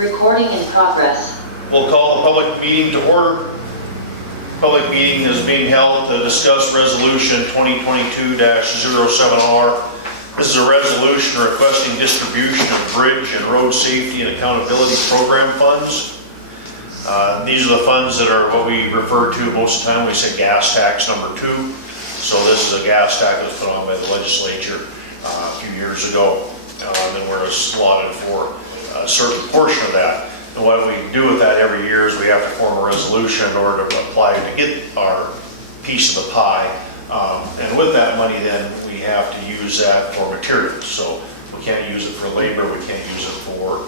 Recording in progress. We'll call the public meeting to order. Public meeting is being held to discuss resolution 2022-07R. This is a resolution requesting distribution of bridge and road safety and accountability program funds. These are the funds that are what we refer to most of the time. We say gas tax number 2. So this is a gas tax that was put on by the legislature a few years ago. And then we're slotted for a certain portion of that. And what we do with that every year is we have to form a resolution in order to apply to get our piece of the pie. And with that money then, we have to use that for materials. So we can't use it for labor, we can't use it for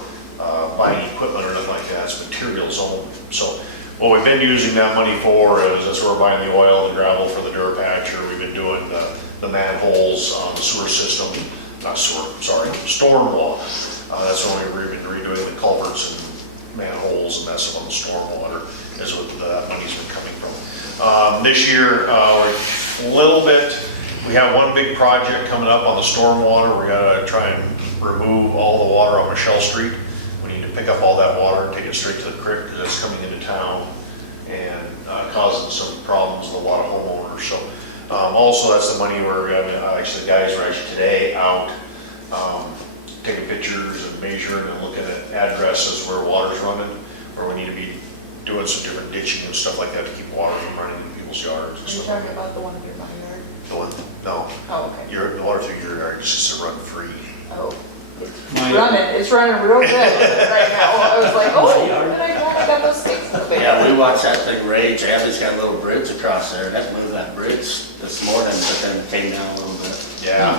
buying equipment or nothing like that. It's materials only. So what we've been using that money for is as we're buying the oil, the gravel for the Durapatcher. We've been doing the manholes on the sewer system, not sewer, sorry, storm water. That's when we've been redoing the culverts and manholes and that's on the storm water is what that money's been coming from. This year, we're a little bit, we have one big project coming up on the storm water. We're gonna try and remove all the water on Michelle Street. We need to pick up all that water and take it straight to the creek because it's coming into town and causing some problems with a lot of homeowners. So also that's the money where actually the guys are actually today out taking pictures and measuring and looking at addresses where water's running, where we need to be doing some different ditching and stuff like that to keep water from running in people's yards. Are you talking about the one in your front yard? The one, no, Oh, okay. the water through your yard is just to run free. Oh, it's running real good right now. I was like, oh, I got those sticks in the bay. Yeah, we watched that thing rage. Abby's got a little bridge across there. That moved that bridge this morning, but then it came down a little bit. Yeah.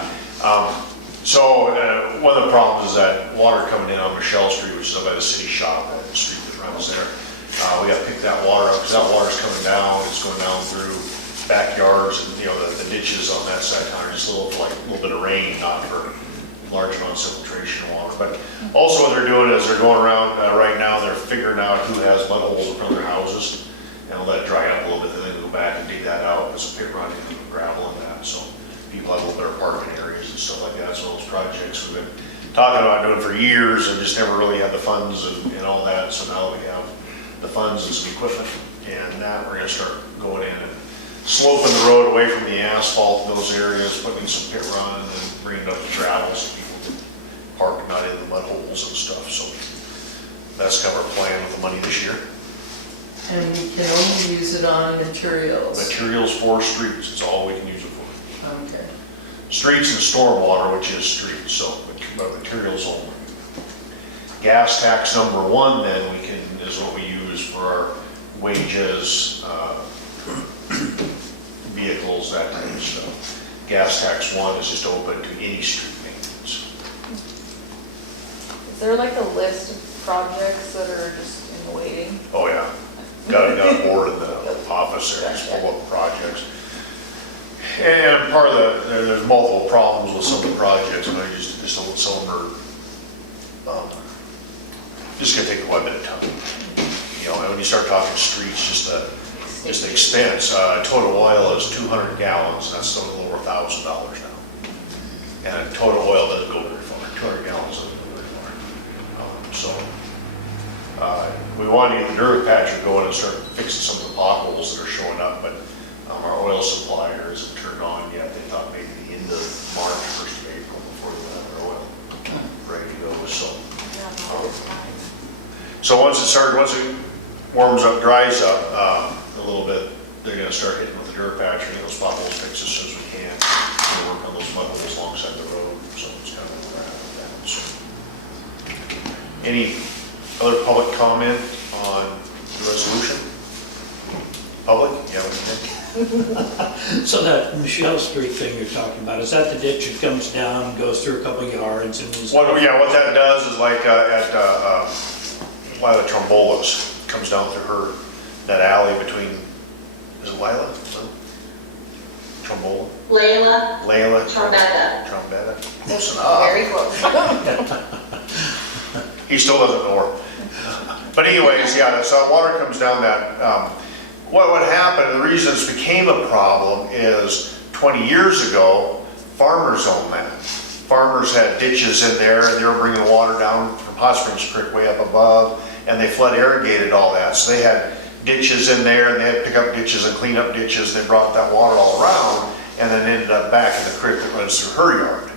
So one of the problems is that water coming in on Michelle Street, which is up by the city shop, that street that runs there. We got to pick that water up because that water's coming down. It's going down through backyards and the ditches on that side of town. Just a little bit of rain, not for large amounts of filtration water. But also what they're doing is they're going around right now. They're figuring out who has mud holes in front of their houses and let it dry up a little bit. Then they go back and dig that out. There's a pit run into the gravel and that. So people have a little better parking areas and stuff like that. So those projects we've been talking about doing for years and just never really had the funds and all that. So now we have the funds and some equipment, and now we're going to start going in and sloping the road away from the asphalt in those areas, putting some pit run and bringing up the gravel so people can park and not in the mud holes and stuff. So that's kind of our plan with the money this year. And we can only use it on materials. Materials for streets, it's all we can use it for. Okay. Streets and stormwater, which is streets, so but materials only. Gas tax number 1 then is what we use for our wages, vehicles, that kind of stuff. Gas tax 1 is just open to any street maintenance. Is there like a list of projects that are just in the waiting? Oh yeah, got a board in the office there, just full of projects. And part of there's multiple problems with some of the projects, and some of them are just gonna take quite a bit of time. And when you start talking streets, just the expense. Total oil is 200 gallons, that's still over $1,000 now. And total oil doesn't go very far. 200 gallons doesn't go very far. We want to get the Durapatcher going and start fixing some of the potholes that are showing up, but our oil supplier isn't turned on yet. They thought maybe the end of March, 1st of April before they have their oil ready to go. So once it warms up, dries up a little bit, they're going to start hitting with the Durapatcher and get those potholes fixed as soon as we can. We'll work on those mud holes alongside the road. So it's kind of where we're at with that. So, any other public comment on the resolution? Public? Yeah, we can. So that Michelle Street thing you're talking about, is that the ditch that comes down, goes through a couple of yards and is... What that does is like at Lila Trombolas, comes down through that alley between, is it Lila? No. Trombola? Layla Trombetta. Very close. He still doesn't know her. But anyways, yeah, so water comes down that, what happened, the reason this became a problem is 20 years ago, farmers owned that. Farmers had ditches in there and they were bringing water down from Hot Springs Creek way up above, and they flood irrigated all that. So they had ditches in there, and they had to pick up ditches and clean up ditches, and they brought that water all around, and then ended up back in the creek that runs through her yard.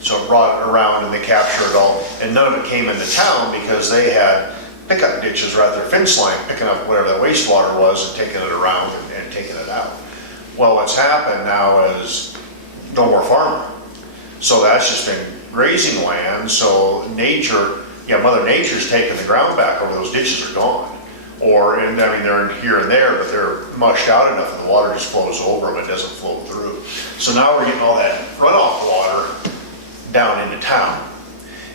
So it brought it around, and they captured it all, and none of it came into town because they had pickup ditches right there, fence line, picking up whatever that wastewater was and taking it around and taking it out. Well, what's happened now is no more farmer. So that's just been grazing land, so nature, Mother Nature's taking the ground back over, those ditches are gone. Or, and I mean, they're here and there, but they're mushed out enough and the water just flows over them, it doesn't flow through. So now we're getting all that runoff water down into town.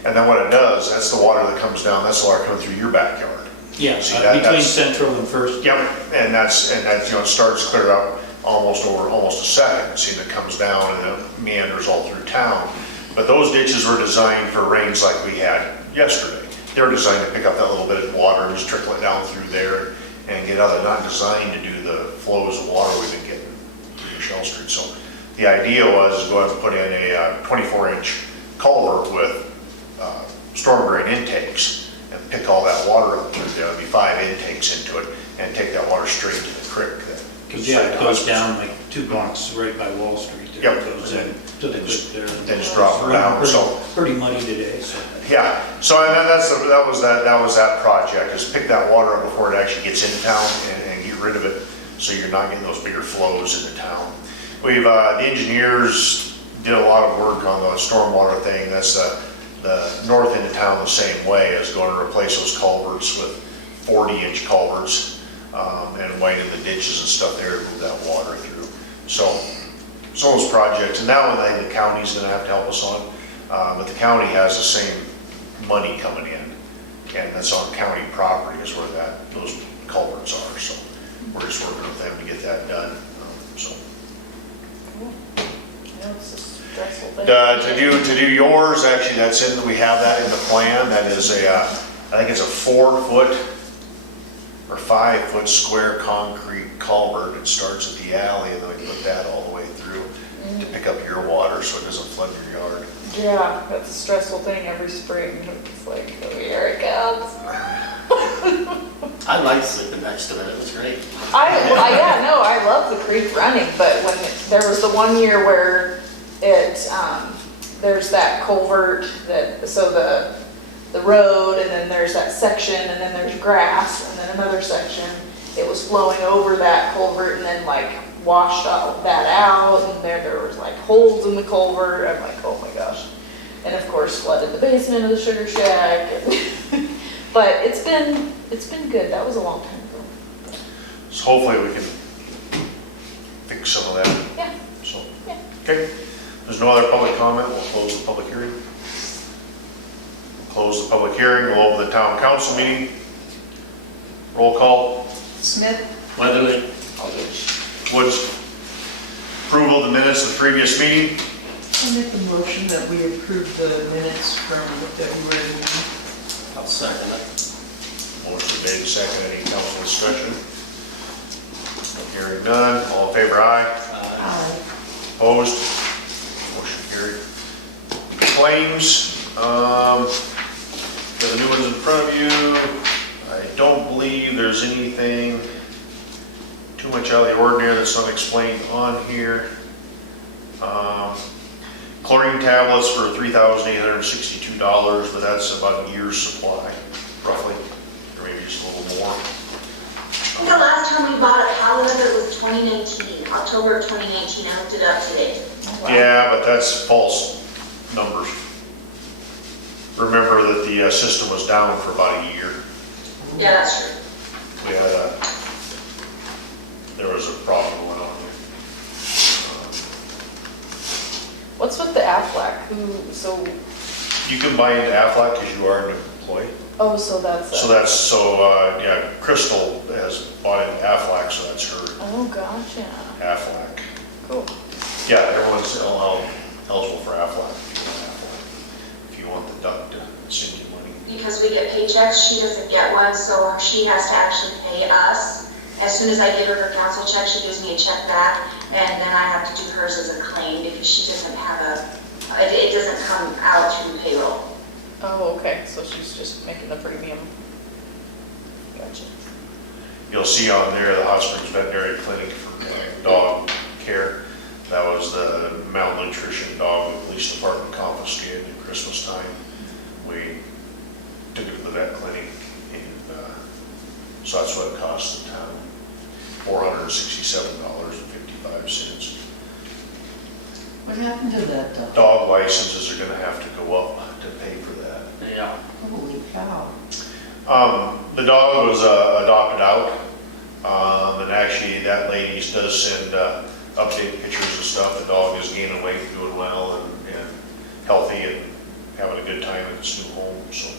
And then what it does, that's the water that comes down, that's the water coming through your backyard. Yeah, See, between that's- Central and First. Yep, and that's, it starts clear out almost a second. See, it comes down and it meanders all through town. But those ditches were designed for rains like we had yesterday. They were designed to pick up that little bit of water and just trickle it down through there and get other, not designed to do the flows of water we've been getting through Shell Street. So the idea was to go ahead and put in a 24-inch culvert with storm drain intakes and pick all that water up through there. There'll be 5 intakes into it and take that water straight to the creek. Because it goes down like 2 blocks right by Wall Street there. Yep. It goes in to the creek there. Then just drop it down, Pretty- so. Pretty muddy today, so. Yeah, so and then that was that project, is pick that water up before it actually gets into town and get rid of it, so you're not getting those bigger flows into town. We've, the engineers did a lot of work on the stormwater thing. That's the north end of town the same way, is going to replace those culverts with 40-inch culverts and widen the ditches and stuff there to move that water through. So those projects, and that one I think the county's gonna have to help us on, but the county has the same money coming in, and that's on county property is where those culverts are, so we're just working with them to get that done, so. I know it's a stressful thing. To do yours, actually, we have that in the plan. That is I think it's a 4-foot or 5-foot square concrete culvert. It starts at the alley, and then we put that all the way through to pick up your water so it doesn't flood your yard. Yeah, that's a stressful thing every spring. It's like, oh, here it comes. I liked sleeping next to it, it was great. I love the creek running, but when there was the one year where there's that culvert so the road, and then there's that section, and then there's grass, and then another section. It was flowing over that culvert and then like washed all that out, and there was like holes in the culvert. I'm like, oh my gosh. And of course flooded the basement of the sugar shack. And but it's been good. That was a long time ago. So hopefully we can fix some of that. Yeah. So, Yeah. okay. If there's no other public comment, we'll close the public hearing. Close the public hearing, we'll open the town council meeting. Roll call. Smith, Weatherly, Woods. Approval of the minutes of the previous meeting. I make the motion that we approve the minutes from the February meeting. I'll second it. Motion made and seconded. Any council discussion? Hearing none. All in favor, aye. Aye. Opposed? Motion carried. Claims, got the new ones in front of you. I don't believe there's anything too much out of the ordinary that's not explained on here. Chlorine tablets for $3,862, but that's about a year's supply, roughly, or maybe just a little more. I think the last time we bought a pallet of it was 2019, October of 2019. I looked it up today. Oh, wow. Yeah, but that's false numbers. Remember that the system was down for about a year. Yeah, that's true. We had there was a problem going on here. What's with the Aflac? You can buy into Aflac because you are an employee. Oh, so that's. Yeah, Crystal has bought into Aflac, so that's her Oh, gotcha. Aflac. Cool. Yeah, everyone's eligible for Aflac if you want the duck to send you money. Because we get paychecks, she doesn't get one, so she has to actually pay us. As soon as I give her her council check, she gives me a check back, and then I have to do hers as a claim because she doesn't have it doesn't come out through payroll. Oh, okay, so she's just making the premium. Gotcha. You'll see on there the Hot Springs Veterinary Clinic for dog care. That was the malnutrition dog the police department confiscated at Christmas time. We took it to the vet clinic, and so that's what it cost the town, $467.55. What happened to that dog? Dog licenses are gonna have to go up to pay for that. Yeah. Holy cow. The dog was adopted out, and actually that lady does send updated pictures and stuff. The dog is gaining weight, doing well, and healthy, and having a good time in its new home, so.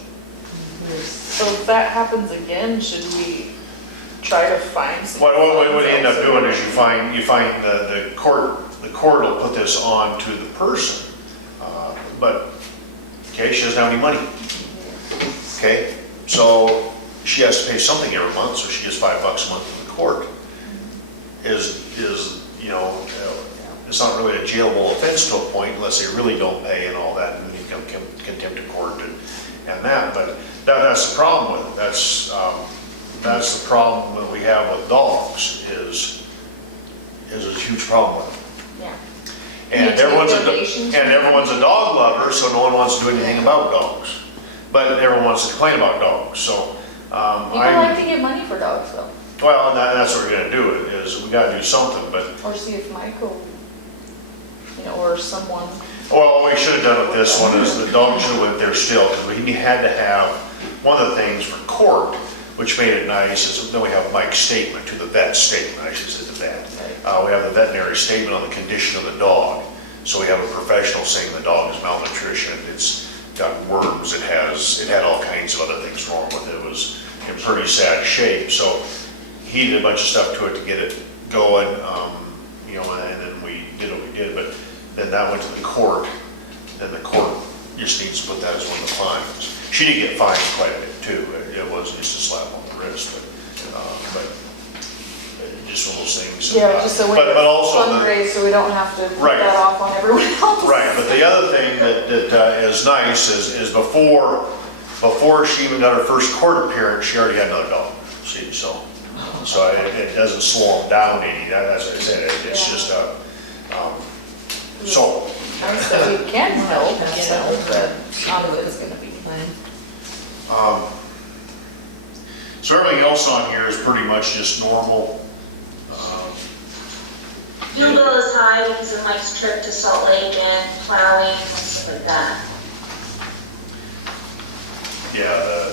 So if that happens again, should we try to find some? What you end up doing is you find the court will put this on to the person, but, okay, she doesn't have any money. Okay, so she has to pay something every month, so she gets $5 a month in the court. Is, you know, it's not really a jailable offense to a point unless they really don't pay and all that, and you come contempt of court and that, but that's the problem with it. That's the problem that we have with dogs, is a huge problem with it. Yeah. And You take everyone's donations? a dog lover, so no one wants to do anything about dogs. But everyone wants to complain about dogs, so, People like to get money for dogs though, well, and that's what we're gonna do, is we gotta do something, but, or see if Michael, or someone. well, what we should have done with this one is the dog should have went there still, because we had to have, one of the things for court, which made it nice, is then we have Mike's statement to the vet statement, I should say the vet. We have the veterinary statement on the condition of the dog, so we have a professional saying the dog is malnutrition, it's got worms, it had all kinds of other things wrong with it. It was in pretty sad shape, so he did a bunch of stuff to it to get it going, you know, and then we did what we did, but then that went to the court, then the court just needs to put that as one of the fines. She did get fined quite a bit too, it wasn't just a slap on the wrist, but just one of those things. Yeah, just so we But also the- fundraise, so we don't have to put Right. that off on everyone else. Right, but the other thing that is nice is before she even got her first court appearance, she already had another dog. See, so it doesn't slow them down any, that's what I said, it's Yeah. just so, Nice that we can help, but none of it is gonna be. so everything else on here is pretty much just normal. Fuel bill is high because of Mike's trip to Salt Lake and plowing and stuff like that. Yeah, the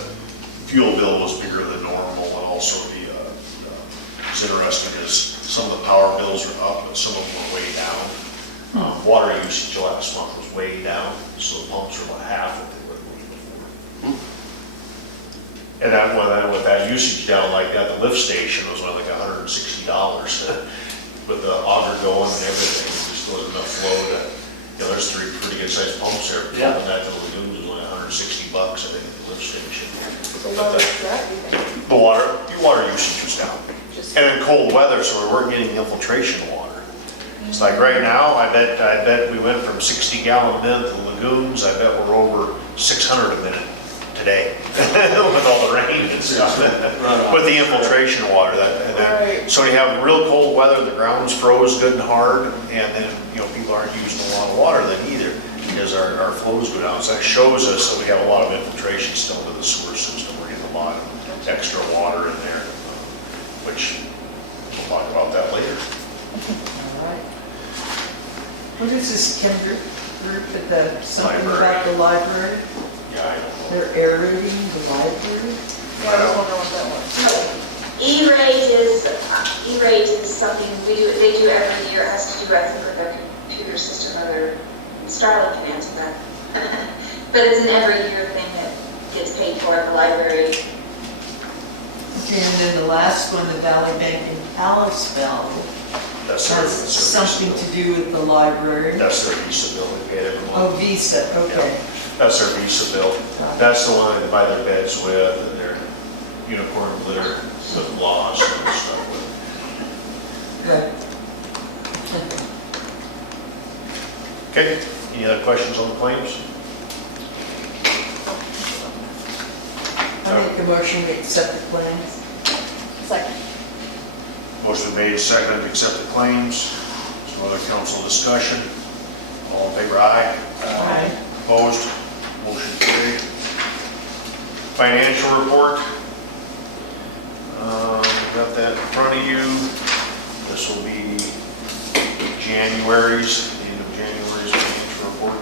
fuel bill was bigger than normal, and also what's interesting is some of the power bills are up, but some of them were way down. Water usage last month was way down, so the pumps are about half what they were before. And with that usage down like that, the lift station was only like $160 with the auger going and everything, just wasn't enough flow to, there's 3 pretty good sized pumps there. Yeah. Pumping that to the lagoons was only $160, I think, at the lift station. So what is that, you think? The water usage was down. Just- And in cold weather, so we weren't getting infiltration water. It's like right now, I bet we went from 60 gallon a minute to the lagoons, I bet we're over 600 a minute today with all the rain and stuff. With the infiltration water, Right. so you have real cold weather, the ground's froze good and hard, and then, people aren't using a lot of water then either, because our flows go down. So that shows us that we have a lot of infiltration still into the sewer system. We're getting a lot of extra water in there, which we'll talk about that later. All right. What is this Kim group something Library. about the library? Yeah, I don't know. They're aerating the library? Yeah, I was wondering what that was. E-rate is something they do every year. It has to do, I think, with their computer system or their, Starlink can answer that. But it's an every year thing that gets paid for at the library. Okay, and then the last one, the Valley Bank in Aliceville, That's has something to do with the library. That's their Visa bill we pay every Oh, month. Visa, okay. That's their Visa bill. That's the one they buy their beds with, and their unicorn glitter with gloss and stuff with. Right. Okay, any other questions on the claims? I make a motion, we accept the claims. Second. Motion made, seconded to accept the claims. Some other council discussion. All in favor, aye. Aye. Opposed? Motion carried. Financial report. Got that in front of you. This will be January's, the end of January's financial report.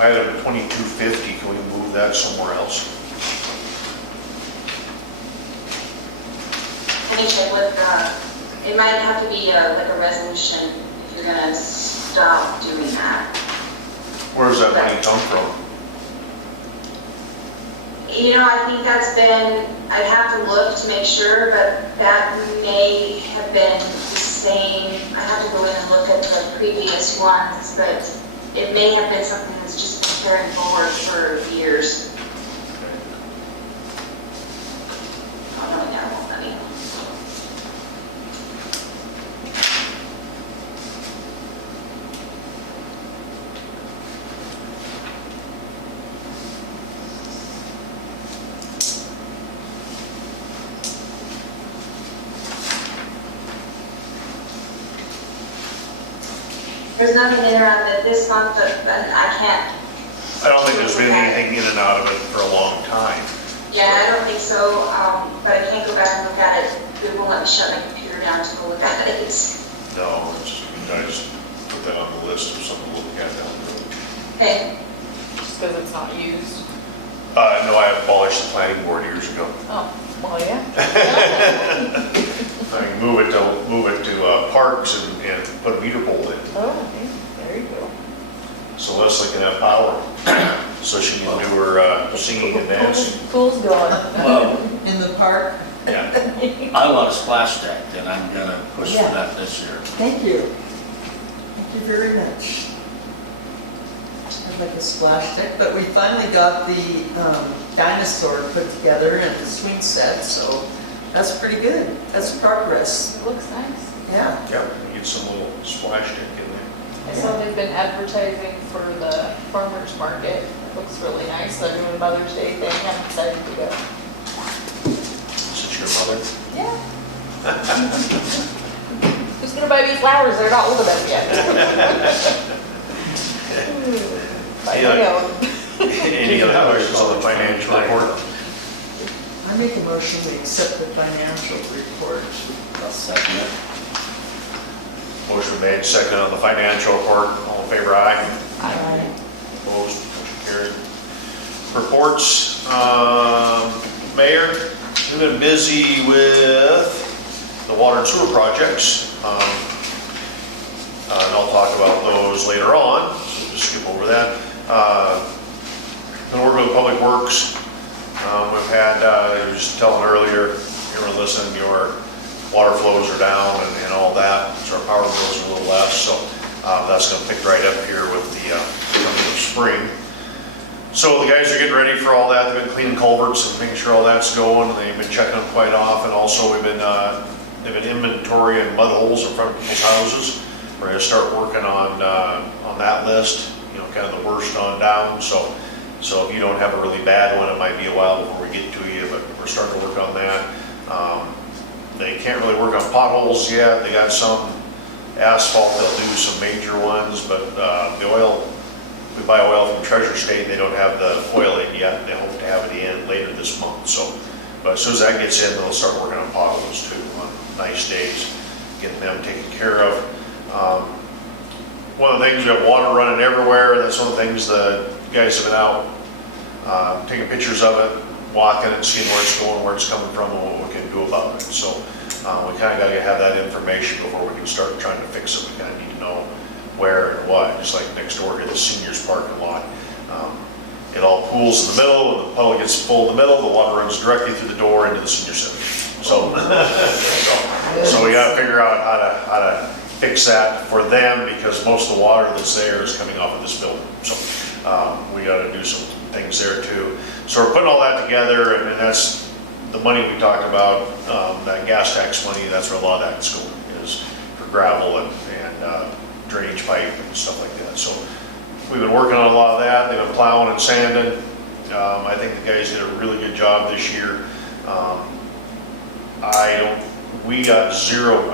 Item 2250, can we move that somewhere else? Let me check with, it might have to be like a resolution if you're gonna stop doing that. Where does that money come from? You know, I think that's been, I'd have to look to make sure, but that may have been the same. I have to go in and look at the previous ones, but it may have been something that's just been carrying forward for years. Oh, no, that won't let me. There's nothing in around that this month, but I can't. I don't think there's been anything in and out of it for a long time. Yeah, I don't think so, but I can't go back and look at it. It won't let me shut my computer down to go look at it. No, it's, I just put that on the list of something to look at down the road. Okay, Just because it's not used. No, I abolished the planning board years ago. Oh, well, yeah. I can move it to parks and put a meter pole in. Oh, yeah, there you go. So Leslie can have power, so she can do her singing and dancing. Pool's going. Well, In the park? Yeah. I want a splash deck, and I'm gonna push for Yeah. that this year. Thank you. Thank you very much. I'd like a splash deck, but we finally got the dinosaur put together and the swing set, so that's pretty good. That's progress. It looks nice. Yeah. Yep, get some little splash deck in there. I saw they've been advertising for the farmer's market. It looks really nice. They're doing a Mother's Day thing. I'm excited to go. Is it your mother? Yeah. Who's gonna buy me flowers? They're not old enough yet. Buy my Yeah. own. Any other questions on the financial report? I make a motion, we accept the financial report. I'll second it. Motion made, second on the financial report. All in favor, aye. Aye. Opposed, motion carried. Reports, Mayor, we've been busy with the water and sewer projects. And I'll talk about those later on, so just skip over that. Been working with Public Works. We've had, you were just telling earlier, you were listening, your water flows are down and all that, so our power bills are a little less, so that's gonna pick right up here with the coming of spring. So the guys are getting ready for all that. They've been cleaning culverts and making sure all that's going. They've been checking them quite often. Also, they've been inventorying mud holes in front of people's houses. We're gonna start working on that list, you know, kind of the worst on down. So if you don't have a really bad one, it might be a while before we get to you, but we're starting to work on that. They can't really work on potholes yet. They got some asphalt. They'll do some major ones, but the oil, we buy oil from Treasure State. They don't have the oil in yet. They hope to have it in later this month. So, but as soon as that gets in, they'll start working on potholes too on nice days, getting them taken care of. One of the things, we have water running everywhere. That's one of the things the guys have been out taking pictures of it, walking and seeing where it's going, where it's coming from, and what we can do about it. So we kind of got to have that information before we can start trying to fix it. We kind of need to know where and what, just like next door to the seniors parking lot. It all pools in the middle, and the puddle gets full in the middle, the water runs directly through the door into the senior center. So, so we got to figure out how to fix that for them, because most of the water that's there is coming off of this building. So we got to do some things there too. So we're putting all that together, and then that's the money we talked about, that gas tax money, that's where a lot of that's going, is for gravel and drainage pipe and stuff like that. So we've been working on a lot of that. They've been plowing and sanding. I think the guys did a really good job this year.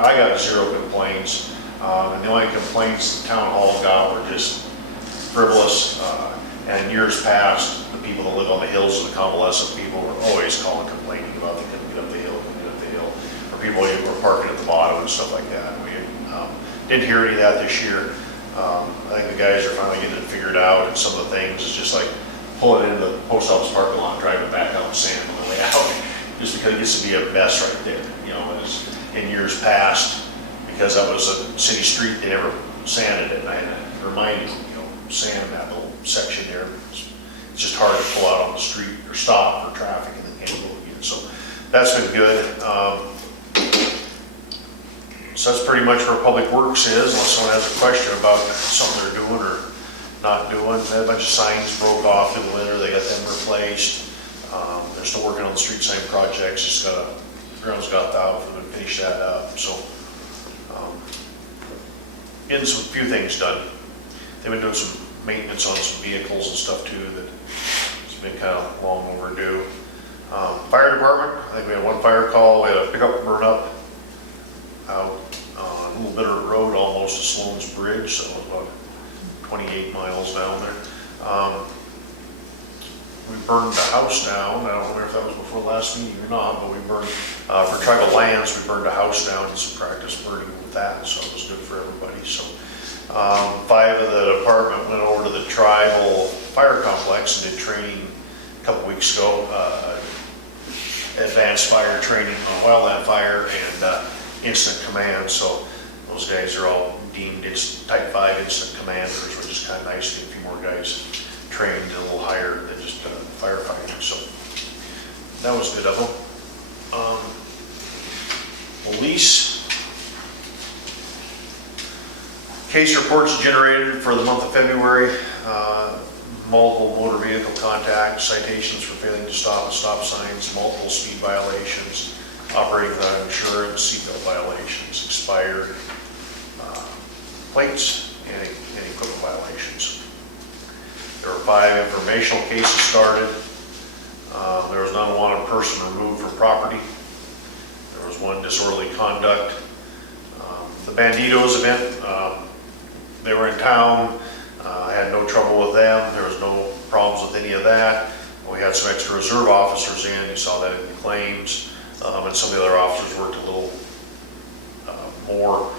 I got zero complaints. And the only complaints the town hall got were just frivolous. And in years past, the people that live on the hills, the convalescent people, were always calling, complaining about they couldn't get up the hill, or people who were parking at the bottom and stuff like that. We didn't hear any of that this year. I think the guys are finally getting it figured out, and some of the things, it's just like pull it into the post office parking lot, drive it back out and sand on the way out, just because it gets to be a mess right there. As in years past, because that was a city street, they never sanded it, and I had to remind them, sand that little section there. It's just hard to pull out on the street or stop for traffic and then can't go again. So that's been good. So that's pretty much where Public Works is, unless someone has a question about something they're doing or not doing. They had a bunch of signs broke off in the winter, they got them replaced. They're still working on the street sign projects, just ground's got that, we're gonna finish that up. So, getting some few things done. They've been doing some maintenance on some vehicles and stuff too that has been kind of long overdue. Fire department, I think we had one fire call, we had a pickup burn up out on Little Bitter Road, almost to Sloan's Bridge, so it was about 28 miles down there. We burned the house down. I don't remember if that was before the last meeting or not, but we burned, for tribal lands, we burned a house down and some practice burning with that, so it was good for everybody. So 5 of the department went over to the tribal fire complex and did training a couple weeks ago, advanced fire training on wildland fire and instant command. So those guys are all deemed type 5 instant commanders, which is kind of nice to get a few more guys trained a little higher than just firefighting. So that was good of them. Police. Case reports generated for the month of February. Multiple motor vehicle contacts, citations for failing to stop at stop signs, multiple speed violations, operating without insurance, seatbelt violations, expired plates, and equipment violations. There were 5 informational cases started. There was an unwanted person removed from property. There was 1 disorderly conduct. The Banditos event, they were in town. I had no trouble with them. There was no problems with any of that. We had some extra reserve officers in. You saw that in the claims. And some of the other officers worked a little more.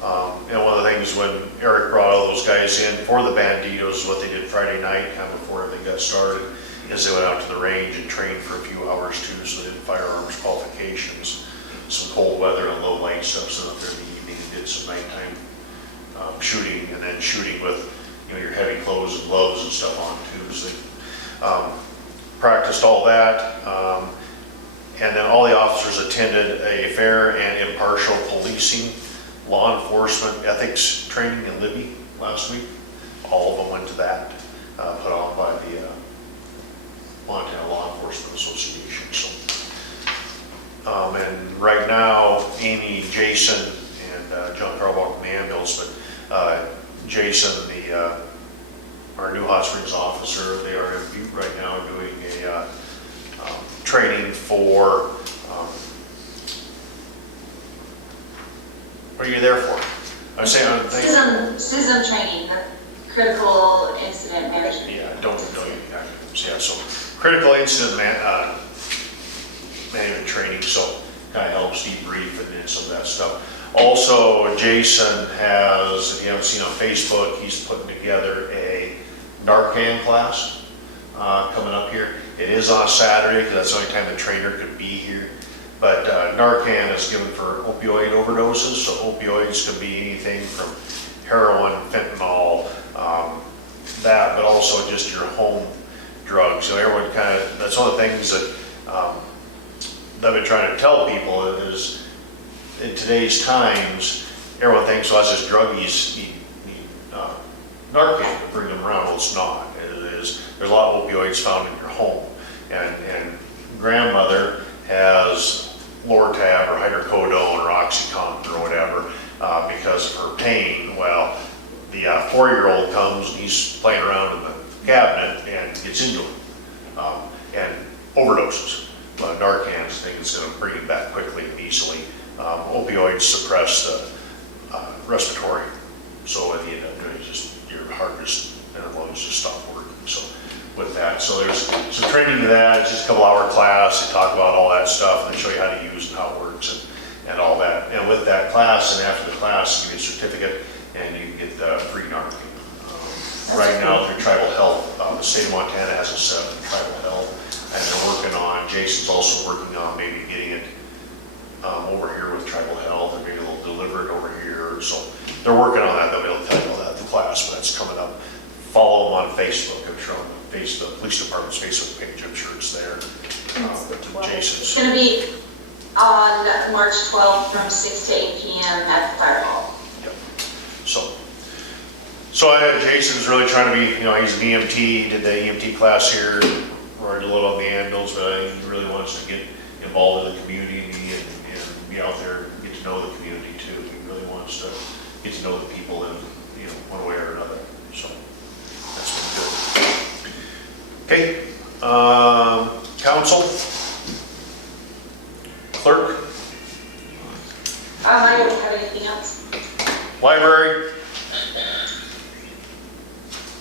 One of the things when Eric brought all those guys in for the Banditos, what they did Friday night, kind of before everything got started, is they went out to the range and trained for a few hours too, so they did firearms qualifications, some cold weather and low light stuff, so up there in the evening and did some nighttime shooting, and then shooting with your heavy clothes and gloves and stuff on too. So they practiced all that, and then all the officers attended a fair and impartial policing, law enforcement ethics training in Libby last week. All of them went to that, put on by the Montana Law Enforcement Association. So, and right now, Amy, Jason, and John Carlbach in the ambulance, but Jason, our new Hot Springs officer, they are in Butte right now doing a training for, what are you there for? I'm saying, CISM training, the critical incident management. Yeah, don't yeah, so critical incident management training, so kind of helps debrief and some of that stuff. Also, Jason has, if you haven't seen on Facebook, he's putting together a Narcan class coming up here. It is on a Saturday because that's the only time the trainer could be here. But Narcan is given for opioid overdoses, so opioids can be anything from heroin, fentanyl, that, but also just your home drugs. So everyone kind of, that's one of the things that I've been trying to tell people is, in today's times, everyone thinks, well, that's just druggies need Narcan to bring them around. Well, it's not. It is. there's a lot of opioids found in your home. And grandmother has Lortab or hydrocodone or OxyContin or whatever because of her pain. Well, the 4-year-old comes and he's playing around in the cabinet and gets into it and overdoses. Narcan's thing is going to bring him back quickly and easily. Opioids suppress the respiratory, so what you end up doing is just your heart just and lungs just stop working. So with that, so there's some training to that. It's just a couple hour class. They talk about all that stuff and they show you how to use and how it works and all that. And with that class and after the class, you get a certificate and you get the free Narcan. Right now through Tribal Health, the state of Montana has a set up in Tribal Health, and they're working on. Jason's also working on maybe getting it over here with Tribal Health, and maybe they'll deliver it over here. So they're working on that. They'll be able to tell you all that at the class, but that's coming up. Follow them on Facebook. I'm sure on the police department's Facebook page. I'm sure it's there. It's the 12th. It's Jason's. going to be on March 12th from 6 to 8 p.m. at the fire hall. Yep. So Jason's really trying to be, he's an EMT, he did the EMT class here, learned a little on the ambulance, but I think he really wants to get involved in the community and be out there, get to know the community too. He really wants to get to know the people in, one way or another. So that's been good. Okay, council, clerk, I don't have anything else. library.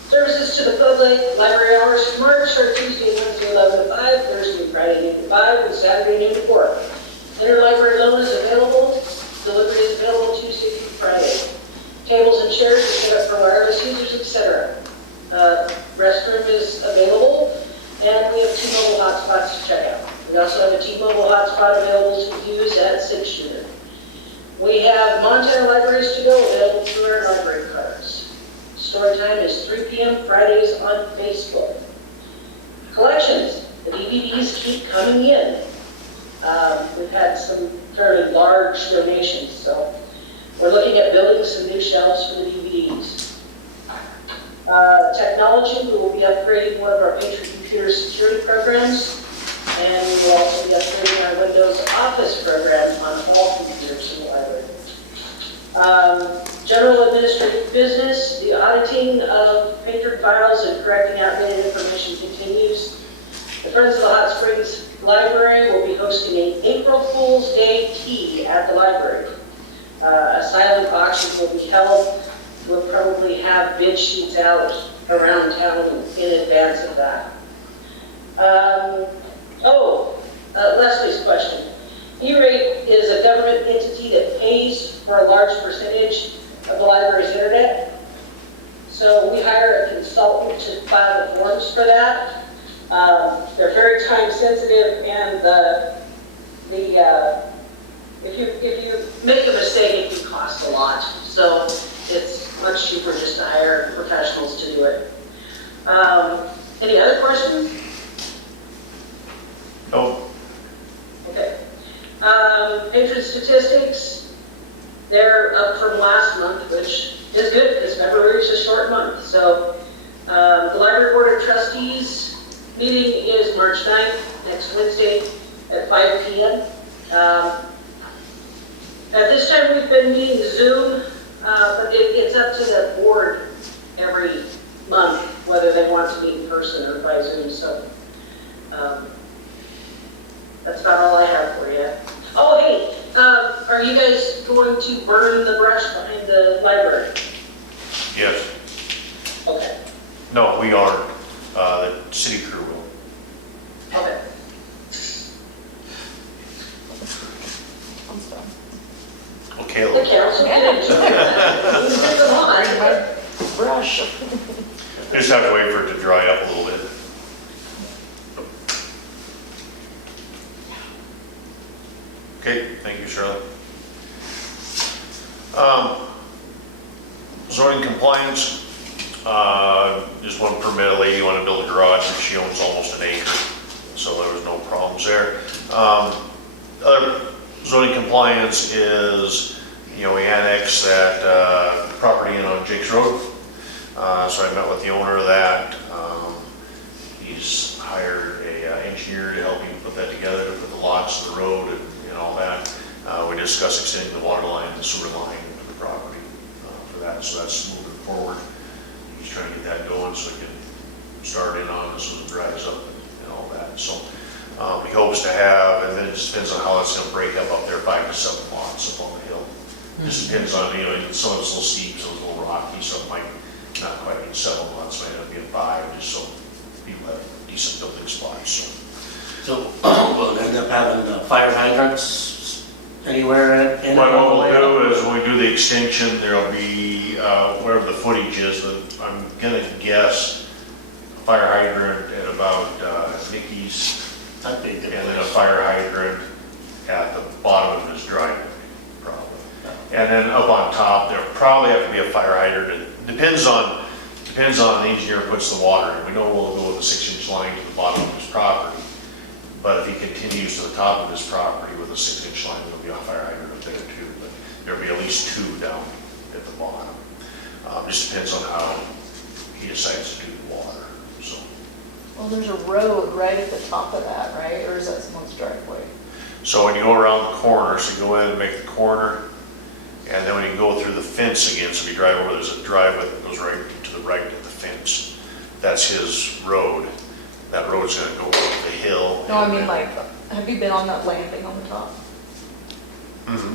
Services to the public, library hours for March are Tuesday, Wednesday, 11 to 5, Thursday, Friday, 8 to 5, and Saturday, noon to 4. Interlibrary loan is available. Delivery is available Tuesday through Friday. Tables and chairs are set up for wireless users, etc. Restroom is available, and we have T-Mobile hotspots to check out. We also have a T-Mobile hotspot available to use at 6th Street. We have Montana Libraries to Go available through our library cards. Story time is 3 p.m. Fridays on Facebook. Collections. The DVDs keep coming in. We've had some fairly large donations, so we're looking at building some new shelves for the DVDs. Technology, we will be upgrading one of our Patriot Computer security programs, and we will also be upgrading our Windows Office program on all computers in the library. General administrative business, the auditing of patron files and correcting outdated information continues. The Friends of the Hot Springs Library will be hosting an April Fool's Day tea at the library. A silent auction will be held. We'll probably have bid sheets out around town in advance of that. Leslie's question. E-Rate is a government entity that pays for a large percentage of the library's internet. So we hire a consultant to file the forms for that. They're very time sensitive, and if you make a mistake, it can cost a lot. So it's much cheaper just to hire professionals to do it. Any other questions? No. Okay. Patron statistics, they're up from last month, which is good because February is a short month. So the Library Board of Trustees meeting is March 9th, next Wednesday at 5 p.m. At this time, we've been meeting Zoom, but it's up to the board every month whether they want to meet in person or by Zoom. So that's about all I have for you. Oh, hey, are you guys going to burn the brush behind the library? Yes. Okay. No, we aren't. The city crew will. Okay. I'm done. Okay, The look. council can enjoy that. You can bring them on. My brush. Just have to wait for it to dry up a little bit. Okay, thank you, Shirley. Zoning compliance, just one permit, a lady wanted to build a garage, and she owns almost an acre, so there was no problems there. Other zoning compliance is, we annexed that property in on Jake's Road. So I met with the owner of that, He's hired a engineer to help him put that together, to put the lots of the road and all that. We discussed extending the water line, the sewer line to the property for that, so that's moving forward. He's trying to get that going so we can start in on as soon as it dries up and all that. So he hopes to have, and then it just depends on how it's gonna break up there, 5 to 7 lots up on the hill. Just depends on, some of it's a little steep, some of it's a little rocky, so it might not quite be 7 lots, might not be a 5, just so people have decent building spots, So we'll end up having fire hydrants anywhere in it? What we'll do is when we do the extension, there'll be, whatever the footage is, I'm gonna guess a fire hydrant at about Nikki's, That'd be a good and then a place. fire hydrant at the bottom of his driveway, probably. And then up on top, there'll probably have to be a fire hydrant. It depends on the engineer who puts the water in. We know we'll go with a 6-inch line to the bottom of his property. But if he continues to the top of his property with a 6-inch line, there'll be a fire hydrant up there too. But there'll be at least 2 down at the bottom. Just depends on how he decides to do the water, so. Well, there's a road right at the top of that, right? Or is that someone's driveway? So when you go around the corner, so you go in and make the corner, and then when you go through the fence again, so if you drive over, there's a driveway that goes right to the right of the fence. That's his road. That road's gonna go up the hill. No, I mean like, have you been on that landing on the top?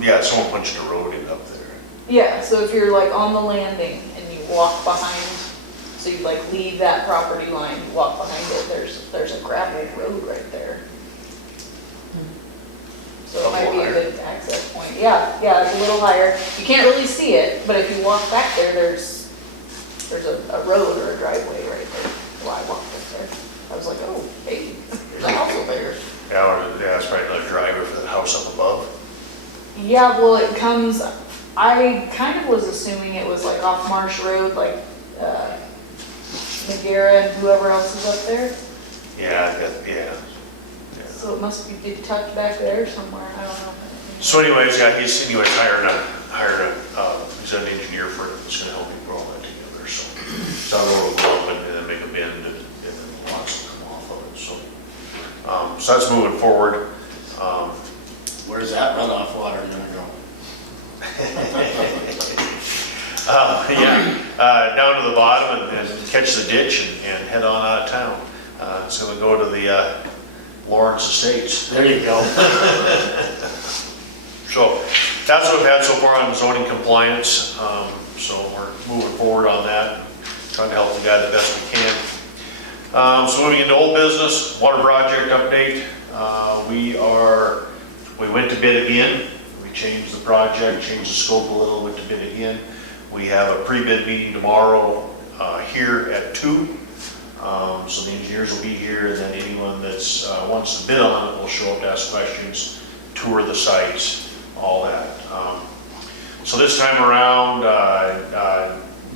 Yeah, someone punched a road in up there. Yeah, so if you're like on the landing and you walk behind, so you like leave that property line, you walk behind it, there's a gravel road right there. So it might be a good access point. Yeah, it's a little higher. You can't really see it, but if you walk back there, there's a road or a driveway right there. Well, I walked up there. I was like, oh, hey, there's a house over there. Yeah, that's probably another driveway for the house up above. Yeah, well, it comes, I kind of was assuming it was like off Marsh Road, like, Megara and whoever else is up there. Yeah. So it must be tucked back there somewhere, I don't know. So anyways, yeah, he's hired he's an engineer for it, that's gonna help him put all that together, so. So the road will go up and then make a bend and then the lots will come off of it, so. So that's moving forward. Where's that runoff water gonna go? Down to the bottom and catch the ditch and head on out of town. It's gonna go to the Lawrence Estates. There you go. So that's what we've had so far on zoning compliance. So we're moving forward on that, trying to help the guy the best we can. So moving into old business, water project update. We went to bid again. We changed the project, changed the scope a little, went to bid again. We have a pre-bid meeting tomorrow here at 2. So the engineers will be here, and then anyone that's wants to bid on it will show up to ask questions, tour the sites, all that. So this time around,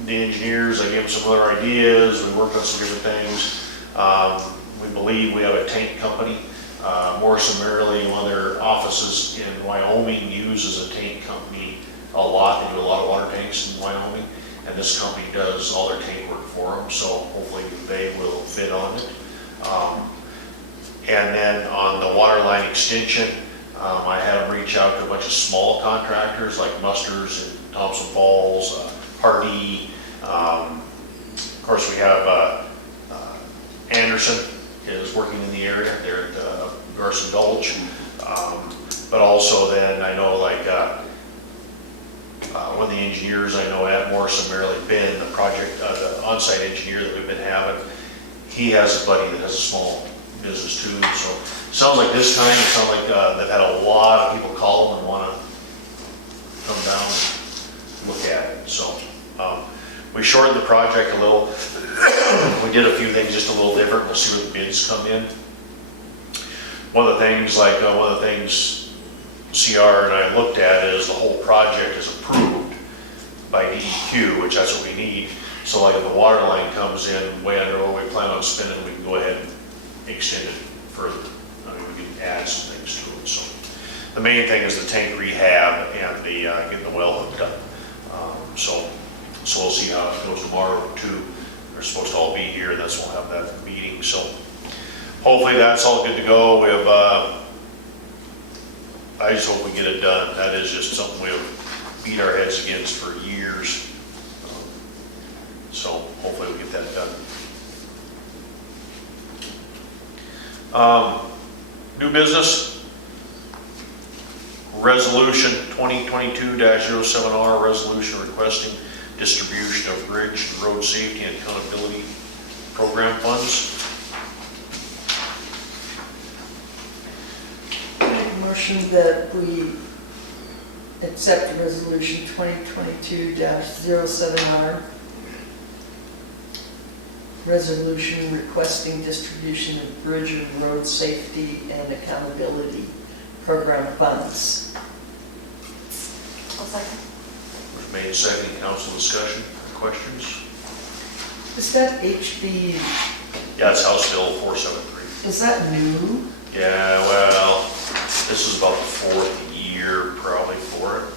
the engineers, I gave them some other ideas, we worked on some different things. We believe we have a tank company. Morrison Maryland, one of their offices in Wyoming, uses a tank company a lot. They do a lot of water tanks in Wyoming, and this company does all their tank work for them, so hopefully they will bid on it. And then on the water line extension, I had them reach out to a bunch of small contractors like Musters and Thompson Falls, Hardy. Of course, we have Anderson is working in the area. They're at Garson Gulch. But also then I know like one of the engineers I know at Morrison Maryland, Ben, the project, the on-site engineer that we've been having, he has a buddy that has a small business too. So it sounds like this time, it sounds like they've had a lot of people call and want to come down and look at it. So we shortened the project a little. We did a few things just a little different. We'll see where the bids come in. One of the things CR and I looked at is the whole project is approved by DEQ, which that's what we need. So like if the water line comes in way under what we plan on spending, we can go ahead and extend it further. I mean, we can add some things to it. So the main thing is the tank rehab and the getting the well hooked up. So we'll see how it goes tomorrow too. they're supposed to all be here, and that's when we'll have that meeting, so hopefully that's all good to go. We have, I just hope we get it done. That is just something we've beat our heads against for years. So hopefully we'll get that done. New business, resolution 2022-07R, resolution requesting distribution of bridge and road safety and accountability program funds. Make a motion that we accept resolution 2022-07R. Resolution requesting distribution of bridge and road safety and accountability program funds. I'll second. Motion made second, council discussion, questions? Is that HB, Yeah, it's House Bill 473. is that new? Yeah, well, this is about the fourth year probably for it.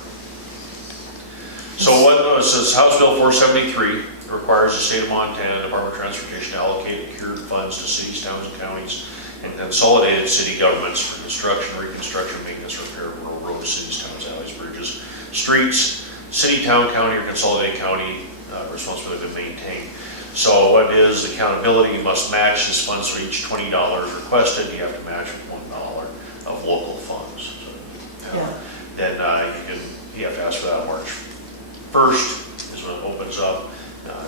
So what, so it's House Bill 473, requires the state of Montana Department of Transportation to allocate procured funds to cities, towns, and counties and consolidated city governments for construction, reconstruction, maintenance, repair of rural roads, cities, towns, alleys, bridges, streets, city, town, county, or consolidated county responsibility to maintain. So what is accountability? You must match this funds for each $20 requested. You have to match with $1 of local funds. So, Yeah. Then you have to ask for that March 1st is when it opens up.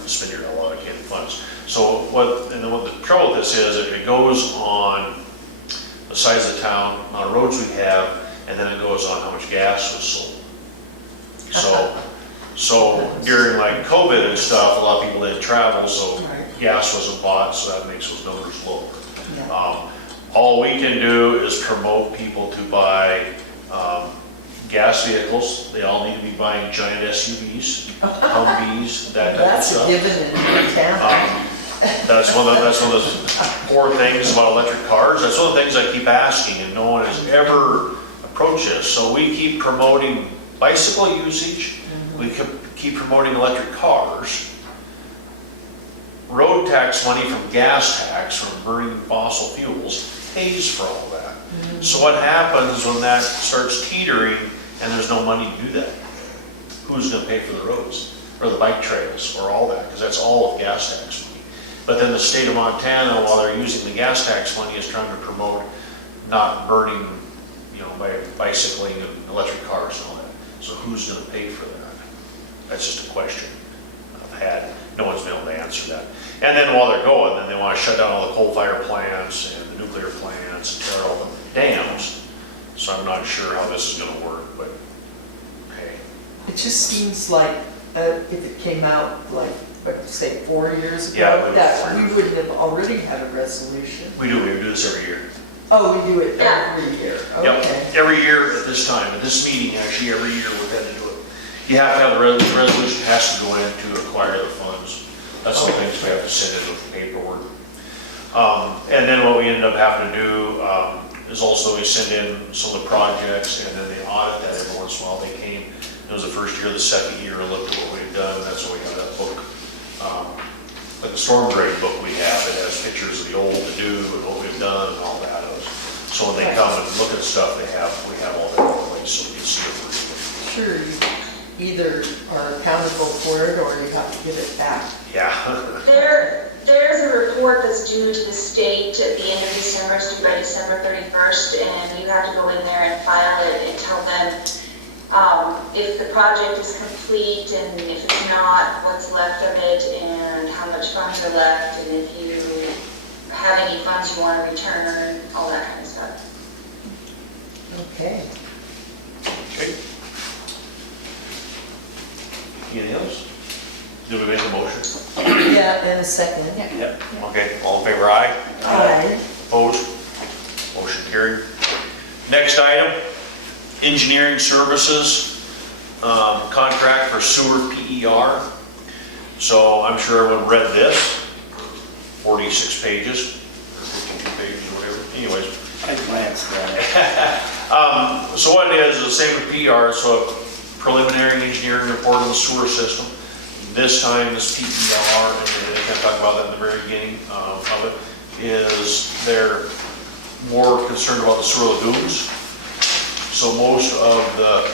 Spend your allocated funds. So what the trouble with this is, it goes on the size of the town, amount of roads we have, and then it goes on how much gas was sold. So during like COVID and stuff, a lot of people didn't travel, so Right. gas wasn't bought, so that makes those numbers lower. Yeah. All we can do is promote people to buy gas vehicles. They all need to be buying giant SUVs, Humvees, that type of That's a stuff. given in Montana. That's one of the poor things about electric cars. That's one of the things I keep asking, and no one has ever approached this. So we keep promoting bicycle usage. We keep promoting electric cars. Road tax money from gas tax, from burning fossil fuels, pays for all that. So what happens when that starts teetering and there's no money to do that? Who's going to pay for the roads or the bike trails or all that? Because that's all of gas tax money. But then the state of Montana, while they're using the gas tax money, is trying to promote not burning, by bicycling and electric cars and all that. So who's going to pay for that? That's just a question I've had. No one's been able to answer that. And then while they're going, then they want to shut down all the coal-fired plants and the nuclear plants and tear all the dams. So I'm not sure how this is going to work, but okay. It just seems like if it came out like, say, 4 years ago, Yeah, that we would have already had a resolution. We do this every year. Oh, we do it Yeah. every year, Yep, okay. every year at this time, at this meeting, actually, every year we've had to do it. You have to have the resolution has to go in to acquire the funds. That's the things we have to send in with the paperwork. And then what we ended up having to do is also we send in some of the projects, and then they audit that every once in a while. They came, it was the first year, the second year, and looked at what we've done. That's why we have that book. Like the storm drain book we have, it has pictures of the old to do and what we've done and all that. So when they come and look at stuff, we have all that in place, so we can see it. Sure, you either are accountable for it or you have to give it back. Yeah. There's a report that's due to the state at the end of December, it's due by December 31st, and you have to go in there and file it and tell them if the project is complete, and if it's not, what's left of it, and how much funds are left, and if you have any funds you want to return, all that kind of stuff. Okay. Okay. Anything else? Did we make a motion? Yeah, in a second. Yep. Okay, all in favor, aye? Aye. Opposed? Motion carried. Next item, engineering services, contract for sewer PER. So I'm sure everyone read this, 46 pages, or 52 pages, or whatever. Anyways, I glanced at it. so what it is the same with PR, so a preliminary engineering report on the sewer system. This time it's PER, and then kind of talked about that in the very beginning of it, is they're more concerned about the sewer lagoons. So most of the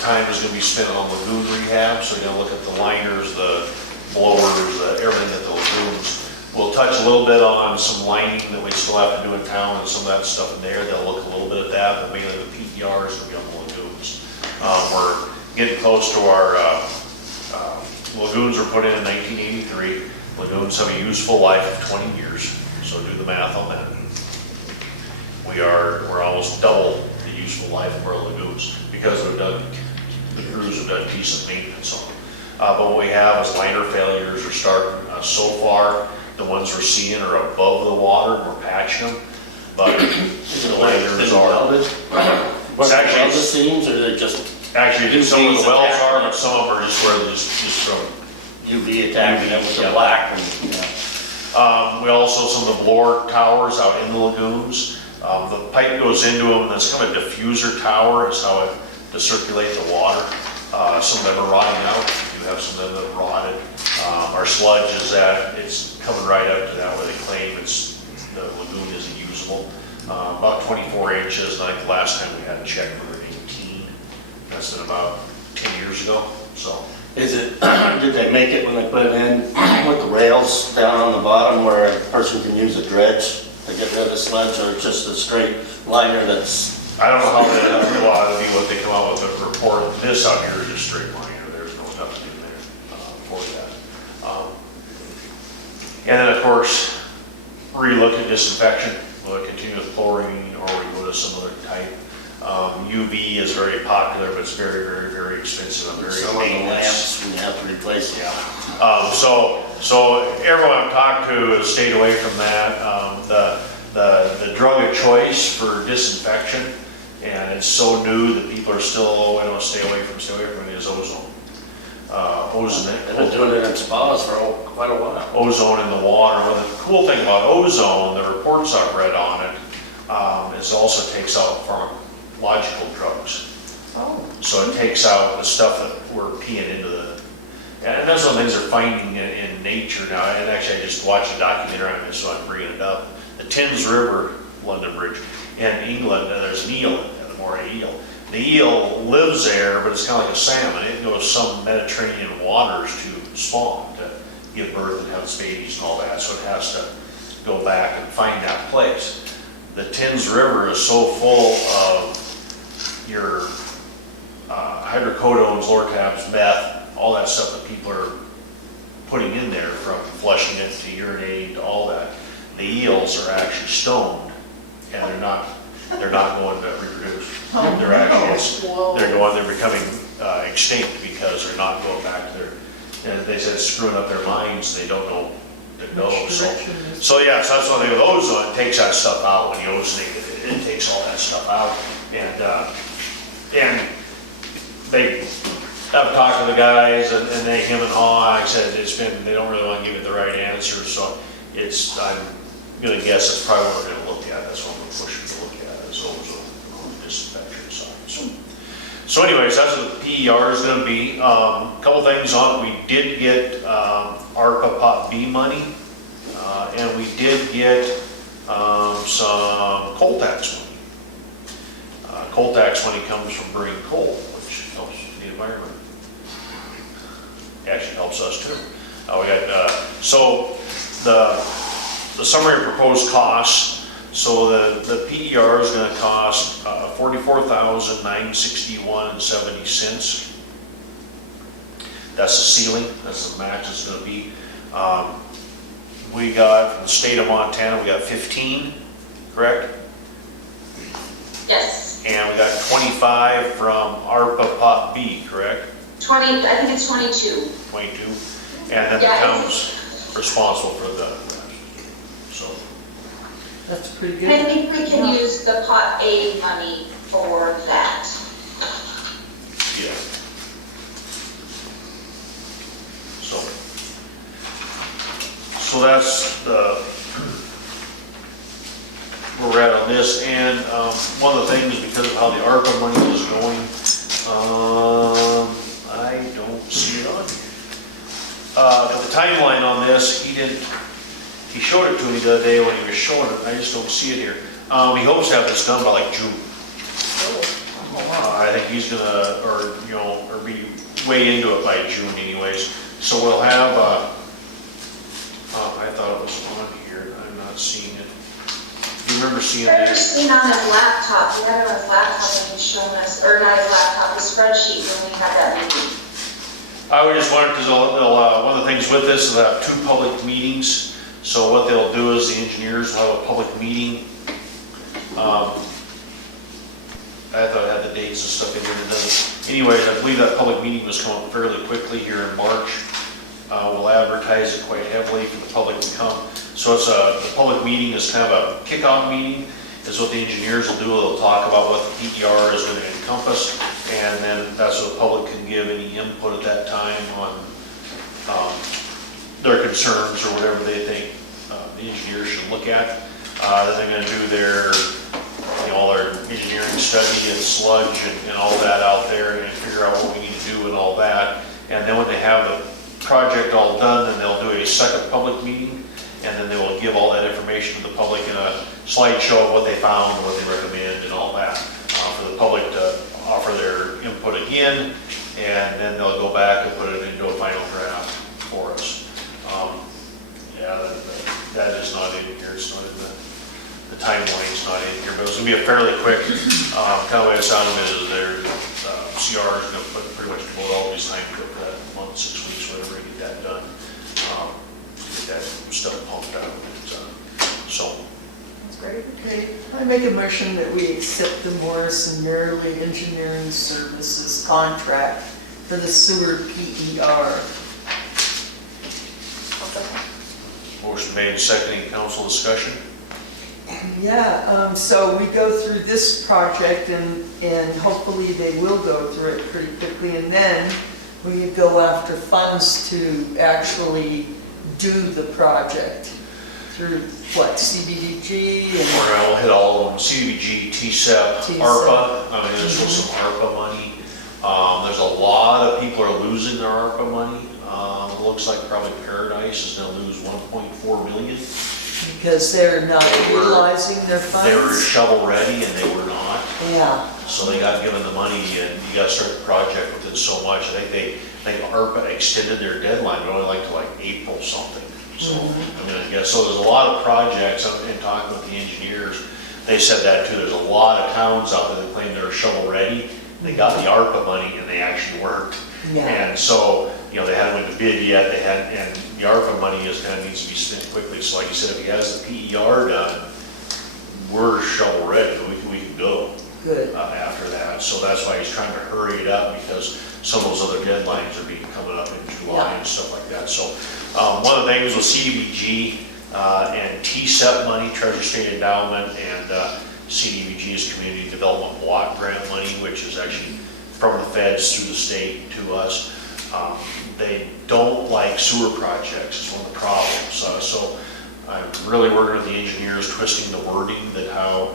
time is gonna be spent on lagoon rehab, so you're gonna look at the liners, the blowers, everything at the lagoons. We'll touch a little bit on some lining that we still have to do in town and some of that stuff in there. They'll look a little bit at that, but mainly the PERs will be on the lagoons. We're getting close to our, lagoons were put in 1983. Lagoons have a useful life of 20 years, so do the math on that. We're almost double the useful life of our lagoons because the crews have done decent maintenance on them. But what we have is liner failures are starting. So far, the ones we're seeing are above the water, and we're patching them. But the liners are. It's actually the seams, or they just Actually, some of the wells are, but some of them are just where just from. UV attacking it with the black and, you know. We also, some of the blower towers out in the lagoons, the pipe goes into them, that's kind of a diffuser tower, is how it, to circulate the water. Some of them are rotting out, we do have some of them that are rotted. Our sludge is it's coming right up to that where they claim the lagoon isn't usable. About 24 inches, and I think the last time we had a check, we were 18. That's been about 10 years ago, so. Is it, did they make it when they put it in with the rails down on the bottom where a person can use a dredge to get rid of the sludge, or just a straight liner that's? I don't know how they, well, that'll be what they come out with a report. This out here is just straight liner, there's no nothing in there for that. And then, of course, relook at disinfection, will it continue with chlorine, or we go to some other type? UV is very popular, but it's very, very, very expensive and very Some of the dangerous. lamps, when you have to replace them. So everyone I've talked to has stayed away from that. The drug of choice for disinfection, and it's so new that people are still, stay away from it, is ozone. They've been doing it in spas for quite a while. Ozone in the water. Well, the cool thing about ozone, the reports I've read on it, is also takes out pharmacological drugs. Oh. So it takes out the stuff that we're peeing into and that's one of the things they're finding in nature now. And actually, I just watched a documentary on this, so I'm bringing it up. The Thames River, London Bridge, in England, there's an eel in there, the moray eel. The eel lives there, but it's kind of like a salmon. It goes some Mediterranean waters to spawn, to give birth and have its babies and all that. So it has to go back and find that place. The Thames River is so full of your hydrocodones, Lortabs, meth, all that stuff that people are putting in there, from flushing it to urinating to all that. The eels are actually stoned, and they're not going to reproduce. Oh, They're actually, they're becoming extinct because they're not going back to and they said it's screwing up their minds, they don't know to go. So yes, that's one thing with ozone, it takes that stuff out. When you ozonate it, it takes all that stuff out. And I've talked to the guys, and they him and haw. I said they don't really want to give it the right answer, so I'm gonna guess it's probably what we're gonna look at. That's what we're pushing to look at, is ozone on the disinfection side. So anyways, that's what the PER is gonna be. Couple things on it. We did get ARPA Pot B money, and we did get some coal tax money. Coal tax money comes from burning coal, which helps the environment. Actually helps us too. We got so the summary of proposed costs. So the PER is going to cost $44,961.70. That's the ceiling. That's the max it's going to be. We got from the state of Montana. We got 15, correct? Yes, And we got 25 from ARPA Pot B, correct? 20, I think it's 22. 22, and then the Yeah, town's responsible for the rest. So, That's pretty And I good. think we can use the Pot A money for that. yeah. So that's where we're at on this, and one of the things, because of how the ARPA money is going, I don't see it on here. But the timeline on this, he showed it to me the other day when he was showing it, I just don't see it here. He hopes to have this done by like June. I think he's gonna, or be way into it by June anyways. So we'll have, I thought it was on here, I'm not seeing it. Do you remember seeing I've it? just seen on his laptop, he had it on his laptop and he's showing us, or not his laptop, his spreadsheet when we had that meeting. I would just wonder, because one of the things with this is they'll have 2 public meetings. So what they'll do is the engineers will have a public meeting. I thought I had the dates and stuff in here today. Anyways, I believe that public meeting was coming fairly quickly here in March. We'll advertise it quite heavily for the public to come. So it's the public meeting is kind of a kickoff meeting, is what the engineers will do. They'll talk about what the PER is going to encompass, and then that's what the public can give any input at that time on their concerns or whatever they think the engineers should look at. Then they're going to do their, all their engineering study and sludge and all that out there and figure out what we need to do and all that. And then when they have the project all done, then they'll do a second public meeting, and then they will give all that information to the public in a slideshow of what they found, what they recommend, and all that for the public to offer their input again, and then they'll go back and put it into a final draft for us. Yeah, that is not in here. It's not in the timeline's not in here, but it's gonna be a fairly quick, kind of way it sounded is their CR is gonna put pretty much devote all these time to it for that month, 6 weeks, whatever, and get that done. Get that stuff pumped out. So. That's great. Okay, I make a motion that we accept the Morrison Merrily Engineering Services contract for the sewer PER. Motion made, seconding, council discussion. Yeah, so we go through this project and hopefully they will go through it pretty quickly, and then we go after funds to actually do the project through what, CBDG We're and, gonna hit all of them, CDBG, TSEP, TSEP. ARPA. I mean, there's still some ARPA money. There's a lot of people are losing their ARPA money. It looks like probably Paradise is gonna lose 1.4 million. because they're not They were- utilizing their They were funds? shovel ready and they were not. Yeah, So they got given the money and you gotta start the project within so much. I think ARPA extended their deadline, but only like to like April something. So, I mean, I guess, so there's a lot of projects, in talking with the engineers, they said that too, there's a lot of towns out there that claim they're shovel ready. They got the ARPA money and they actually worked. yeah, And so, they hadn't went to bid yet, and the ARPA money is kind of needs to be spent quickly. So like you said, if he has the PER done, we're shovel ready, we can go good. after that. So that's why he's trying to hurry it up, because some of those other deadlines are coming up in July Yeah. and stuff like that. So one of the things with CDBG and TSEP money, Treasure State Endowment, and CDBG is Community Development Block Grant money, which is actually from the feds through the state to us. They don't like sewer projects, is one of the problems. So I'm really working with the engineers, twisting the wording that how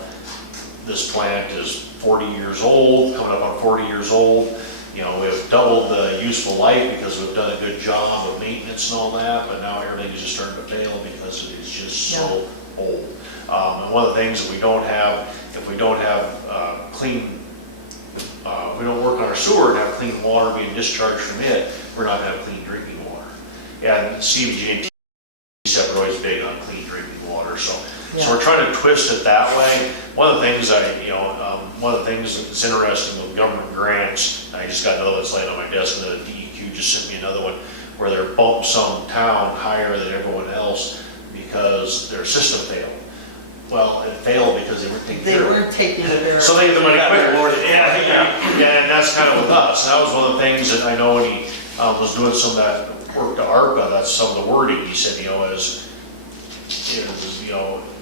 this plant is 40 years old, coming up on 40 years old. We've doubled the useful life because we've done a good job of maintenance and all that, but now everything is just starting to fail because it's just so old. And one of the things that we don't have, if we don't have clean, if we don't work on our sewer and have clean water being discharged from it, we're not going to have clean drinking water. And CBG and TSEP are always big on clean drinking water, so we're trying to twist it that way. One of the things one of the things that's interesting with government grants, I just got another one laying on my desk, and the DEQ just sent me another one, where they're bumped some town higher than everyone else because their system failed. Well, it failed because they weren't taking They care of it. weren't taking their. So they get the money Got quicker. rewarded. Yeah, and that's kind of with us. That was one of the things that I know when he was doing some of that work to ARPA, that's some of the wording he said,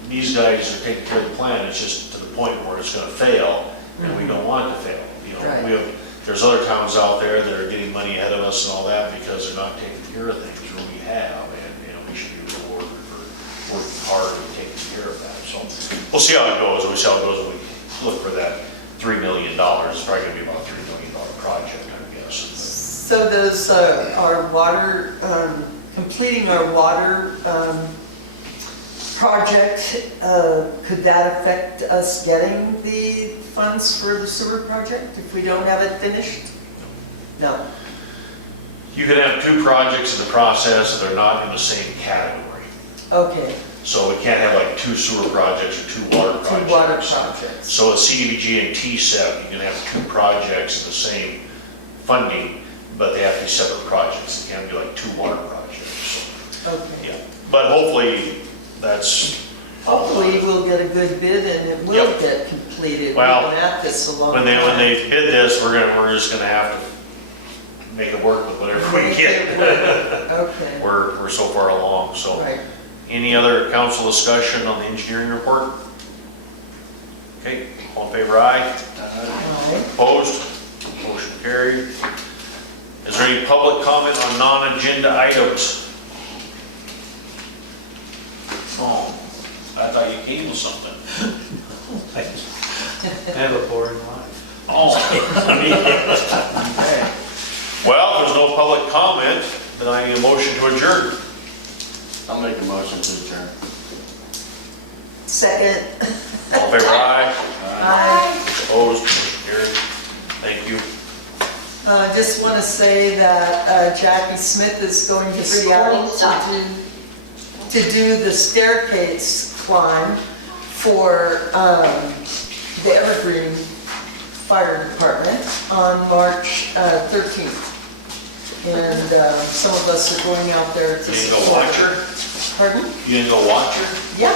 these guys are taking care of the plan, it's just to the point where it's gonna fail, and we don't want it to fail. Right. There's other towns out there that are getting money ahead of us and all that because they're not taking care of things, where we have, and we should be rewarded for working hard and taking care of that. So we'll see how it goes. We'll see how it goes when we look for that $3 million. It's probably gonna be about a $3 million project, I guess. So does our water completing our water project, could that affect us getting the funds for the sewer project if we don't have it finished? No. You could have two projects in the process that are not in the same category. Okay, So we can't have like two sewer projects or two water projects. two water projects. So at CDBG and TSEP, you can have two projects in the same funding, but they have to be separate projects. It can't be like two water projects. Okay. Yeah, but hopefully that's. Hopefully we'll get a good bid and it will Yep. get completed. We've Well, been at this a long When time. they bid this, we're just gonna have to make it work with whatever we Make get. it work. Okay, We're so far along, so. right. Any other council discussion on the engineering report? Okay, all in favor, aye. Aye. Opposed? Motion carried. Is there any public comment on non-agenda items? Oh, I thought you came with something. I have a boring life. Oh. Okay. Well, if there's no public comment, then I need a motion to adjourn. I'll make a motion to adjourn. Second. All in favor, aye. Aye. Opposed? Motion carried. Thank you. Just want to say that Jackie Smith is going to Seattle to do the staircase climb for the Evergreen Fire Department on March 13th. And some of us are going out there to You gonna go support watch her? Pardon? You gonna go watch her? Yeah,